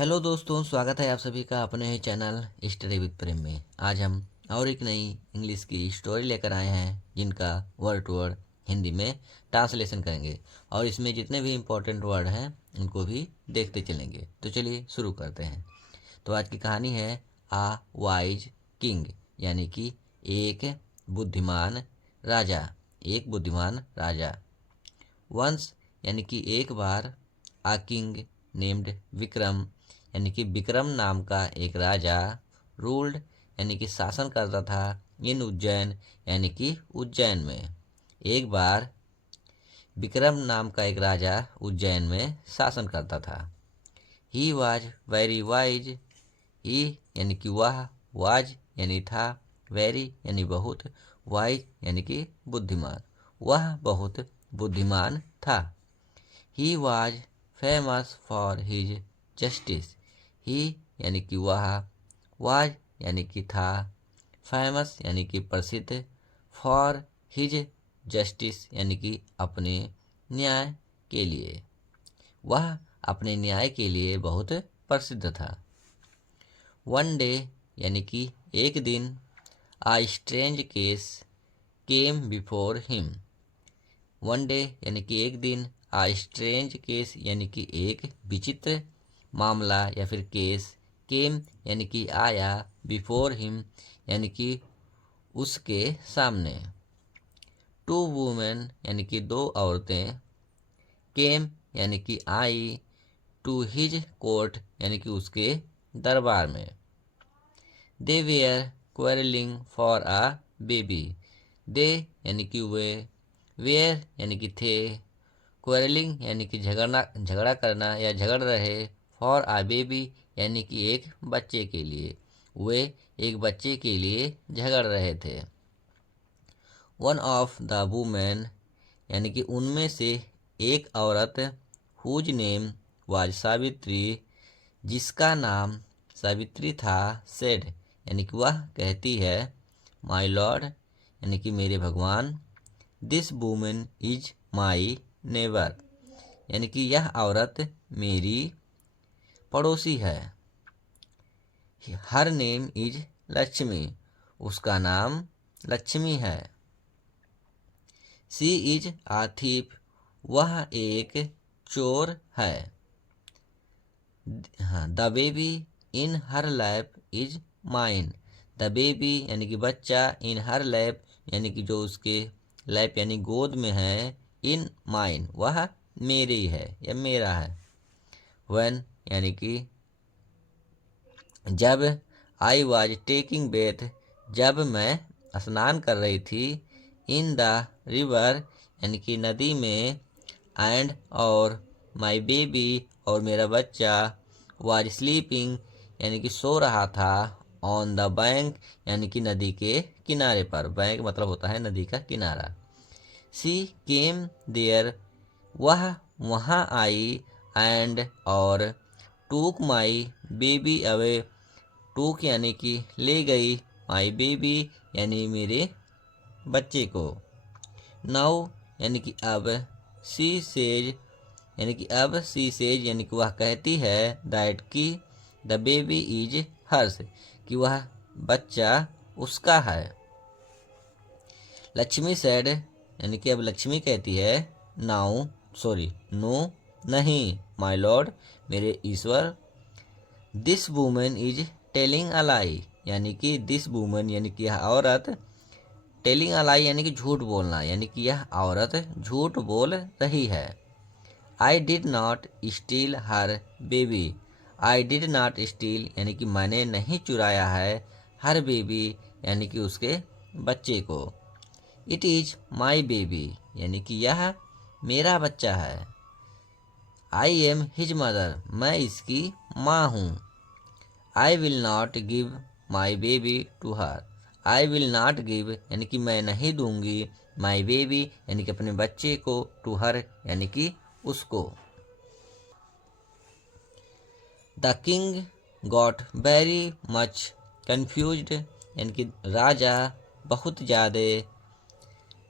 Hello दोस्तों, स्वागत है आप सभी का अपने ही चैनल स्टडी विद प्रेम में। आज हम और एक नई इंग्लिश की स्टोरी लेकर आए हैं जिनका वर्ड टू वर्ड हिंदी में ट्रांसलेशन करेंगे और इसमें जितने भी इम्पोर्टेंट वर्ड हैं उनको भी देखते चलेंगे। तो चलिए शुरू करते हैं। तो आज की कहानी है आ वाइज किंग, यानी कि एक बुद्धिमान राजा। एक बुद्धिमान राजा। वंस यानी कि एक बार, आ किंग नेम्ड विक्रम यानी कि विक्रम नाम का एक राजा, रूल्ड यानी कि शासन करता था, इन उज्जैन यानी कि उज्जैन में। एक बार विक्रम नाम का एक राजा उज्जैन में शासन करता था। He was very wise. He यानी कि वह, वाज यानी था, वेरी यानी बहुत, वाइज यानी कि बुद्धिमान। वह बहुत बुद्धिमान था। He was famous for his justice. He यानी कि वह, वाज यानी कि था, फेमस यानी कि प्रसिद्ध, फॉर हिज जस्टिस यानी कि अपने न्याय के लिए। वह अपने न्याय के लिए बहुत प्रसिद्ध था। वन डे यानी कि एक दिन, a strange case came before him. One day यानी कि एक दिन, आ स्ट्रेंज केस यानी कि एक विचित्र मामला या फिर केस, केम यानी कि आया, बिफोर हिम यानी कि उसके सामने। टू वुमेन यानी कि दो औरतें, केम यानी कि आई, टू हिज कोर्ट यानी कि उसके दरबार में। They were quarrelling for a baby. They यानी कि वे, वेयर यानी कि थे, क्वेरलिंग यानी कि झगड़ा करना या झगड़ रहे, फॉर आ बेबी यानी कि एक बच्चे के लिए। वे एक बच्चे के लिए झगड़ रहे थे। वन ऑफ द वुमेन यानी कि उनमें से एक औरत, हुज नेम वाज सावित्री, जिसका नाम सावित्री था, सेड यानी कि वह कहती है, माई लॉर्ड यानी कि मेरे भगवान, this woman is my neighbour यानी कि यह औरत मेरी पड़ोसी है। हर नेम इज लक्ष्मी, उसका नाम लक्ष्मी है। सी इज आ थीफ, वह एक चोर है। हाँ, the baby in her lap is mine. The baby यानी कि बच्चा, इन हर लैप यानी कि जो उसके लैप यानी गोद में है, इन माइन वह मेरी है या मेरा है। वन यानी कि जब, आई वॉज टेकिंग बेथ जब मैं स्नान कर रही थी, इन द रिवर यानी कि नदी में, एंड और, माई बेबी और मेरा बच्चा, वाज स्लीपिंग यानी कि सो रहा था, ऑन द बैंक यानी कि नदी के किनारे पर। बैंक मतलब होता है नदी का किनारा। सी केम देयर, वह वहाँ आई, एंड और, टूक माई बेबी अवे, टूक यानी कि ले गई, माई बेबी यानी मेरे बच्चे को। नाउ यानी कि अब, सी सेज यानी कि अब, सी सेज यानी कि वह कहती है, दैट कि, द बेबी इज हर्स कि वह बच्चा उसका है। लक्ष्मी सेड यानी कि अब लक्ष्मी कहती है, नाउ सॉरी नो नहीं, माय लॉर्ड मेरे ईश्वर, this woman is telling a lie यानी कि दिस वुमेन यानी कि यह औरत, टेलिंग अ लाई यानी कि झूठ बोलना, यानी कि यह औरत झूठ बोल रही है। I did not steel her baby. I did not steel यानी कि मैंने नहीं चुराया है, हर बेबी यानी कि उसके बच्चे को। इट इज़ माई बेबी यानी कि यह मेरा बच्चा है। आई एम हिज मदर मैं इसकी माँ हूँ। I will not give my baby to her. I will not give यानी कि मैं नहीं दूंगी, माई बेबी यानी कि अपने बच्चे को, टू हर यानी कि उसको। The king got very much confused यानी कि राजा बहुत ज़्यादा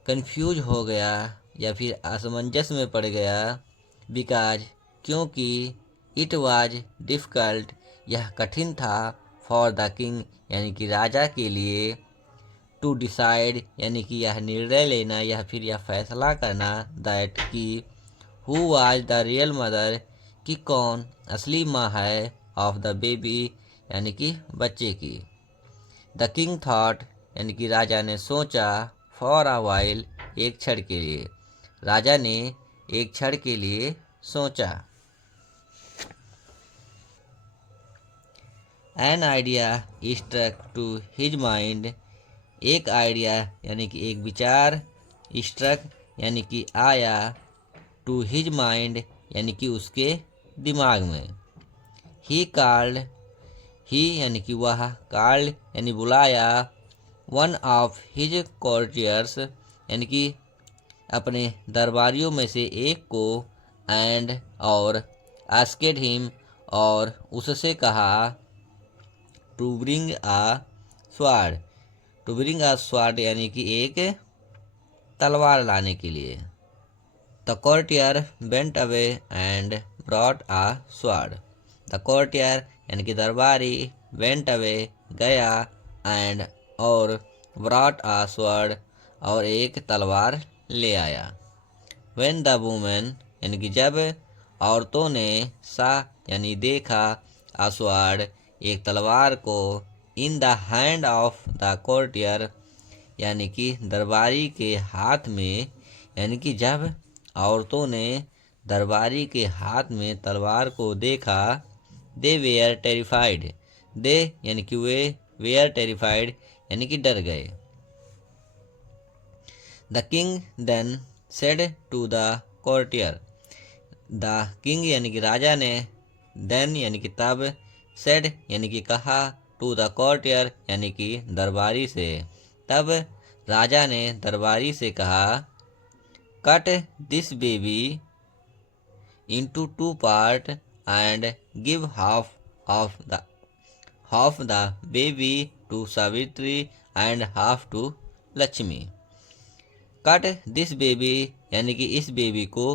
कन्फ्यूज हो गया या फिर असमंजस में पड़ गया, बिकॉज क्योंकि, इट वाज डिफ़िकल्ट, यह कठिन था, फॉर द किंग यानी कि राजा के लिए, टू डिसाइड यानी कि यह निर्णय लेना या फिर यह फैसला करना, दैट कि who was the real mother कि कौन असली माँ है, ऑफ द बेबी यानी कि बच्चे की। द किंग थॉट यानी कि राजा ने सोचा, फॉर अ वाइल एक क्षण के लिए, राजा ने एक क्षण के लिए सोचा। An idea struck to his mind, एक आइडिया यानी कि एक विचार, स्ट्रक यानी कि आया, टू हिज माइंड यानी कि उसके दिमाग में। ही कॉल्ड, ही यानी कि वह, कॉल्ड यानी बुलाया, वन ऑफ हिज कोर्टियर्स यानी कि अपने दरबारियों में से एक को, एंड और, आस्केड हिम और उससे कहा, to bring a sword, to bring a sword यानी कि एक तलवार लाने के लिए। The courtier went away and brought a sword, the courtier यानी कि दरबारी, वेंट अवे गया, एंड और, ब्रॉट आ स्वॉर्ड और एक तलवार ले आया। व्हेन द वुमेन यानी कि जब औरतों ने, सा यानी देखा, आ स्वॉर्ड एक तलवार को, in the hand of the courtier यानी कि दरबारी के हाथ में, यानी कि जब औरतों ने दरबारी के हाथ में तलवार को देखा, दे वेयर टेरिफाइड, दे यानी कि वे, वेयर टेरिफाइड यानी कि डर गए। The king then said to the courtier, the king यानी कि राजा ने, देन यानी कि तब, सेड यानी कि कहा, टू द कोर्टियर यानी कि दरबारी से, तब राजा ने दरबारी से कहा, cut this baby into two part and give half the baby to Savitri and half to Lakshmi. Cut this baby यानी कि इस बेबी को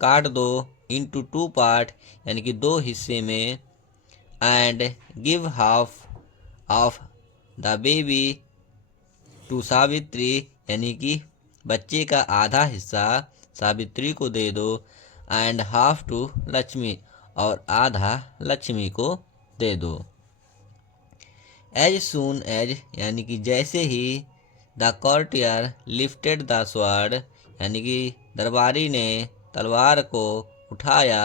काट दो, into two part यानी कि दो हिस्से में, and give half of the baby to Savitri यानी कि बच्चे का आधा हिस्सा सावित्री को दे दो, एंड हाफ टू लक्ष्मी और आधा लक्ष्मी को दे दो। एज सून एज यानी कि जैसे ही, the courtier lifted the sword यानी कि दरबारी ने तलवार को उठाया,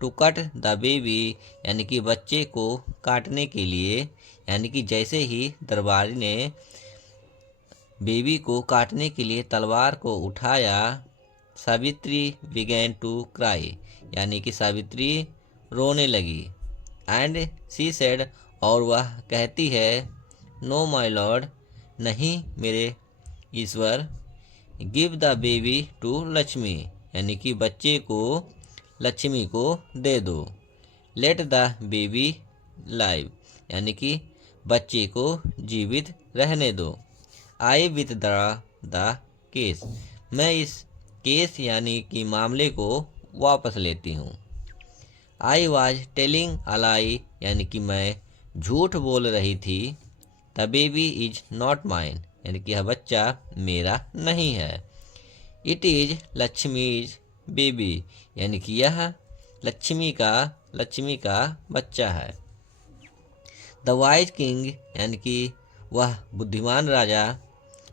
टू कट द बेबी यानी कि बच्चे को काटने के लिए, यानी कि जैसे ही दरबारी ने बेबी को काटने के लिए तलवार को उठाया, सावित्री बिगैन टू क्राई यानी कि सावित्री रोने लगी, एंड सी सेड और वह कहती है, नो माय लॉर्ड नहीं मेरे ईश्वर, give the baby to Lakshmi यानी कि बच्चे को लक्ष्मी को दे दो, लेट द बेबी लाइव यानी कि बच्चे को जीवित रहने दो। आई विथड्रा द केस मैं इस केस यानी कि मामले को वापस लेती हूँ। आई वाज टेलिंग अलाई यानी कि मैं झूठ बोल रही थी। The baby is not mine यानी कि यह बच्चा मेरा नहीं है। इट इज लक्ष्मीज बेबी यानी कि यह लक्ष्मी का बच्चा है। द वाइज किंग यानी कि वह बुद्धिमान राजा,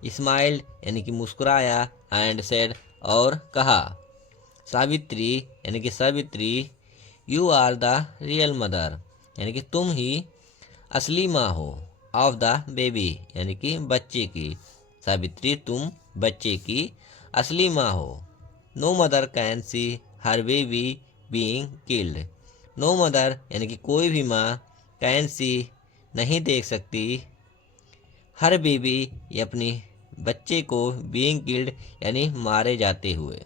स्माइल्ड यानी कि मुस्कुराया, एंड सेड और कहा, सावित्री यानी कि Savitri, you are the real mother यानी कि तुम ही असली माँ हो, ऑफ द बेबी यानी कि बच्चे की। सावित्री तुम बच्चे की असली माँ हो। No mother can see her baby being killed. No mother यानी कि कोई भी माँ, कैन सी नहीं देख सकती, हर बेबी ये अपनी बच्चे को, बीइंग किल्ड यानी मारे जाते हुए।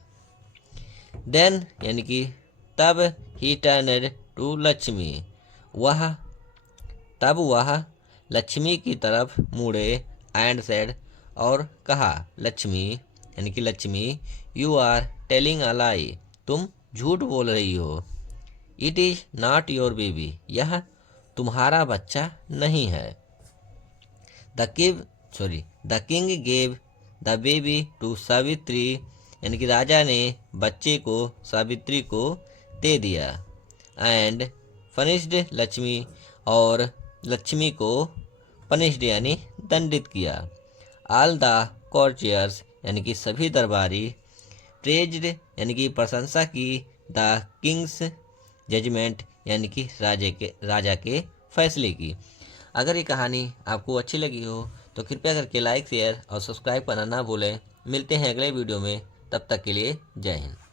देन यानी कि तब, ही टर्नड टू लक्ष्मी तब वह लक्ष्मी की तरफ मुड़े, एंड सेड और कहा, लक्ष्मी यानी कि Lakshmi, you are telling a lie तुम झूठ बोल रही हो। It is not your baby, यह तुम्हारा बच्चा नहीं है। The king gave the baby to Savitri, यानी कि राजा ने बच्चे को सावित्री को दे दिया। एंड पनिश्ड लक्ष्मी, और लक्ष्मी को पनिश्ड यानी दंडित किया। ऑल द कॉर्चियर्स, यानी कि सभी दरबारी, प्रेज्ड यानी कि प्रशंसा की, द किंग्स जजमेंट, यानी कि राजा के फैसले की। अगर ये कहानी आपको अच्छी लगी हो तो कृपया करके लाइक, शेयर और सब्सक्राइब करना ना भूलें। मिलते हैं अगले वीडियो में, तब तक के लिए जय हिंद।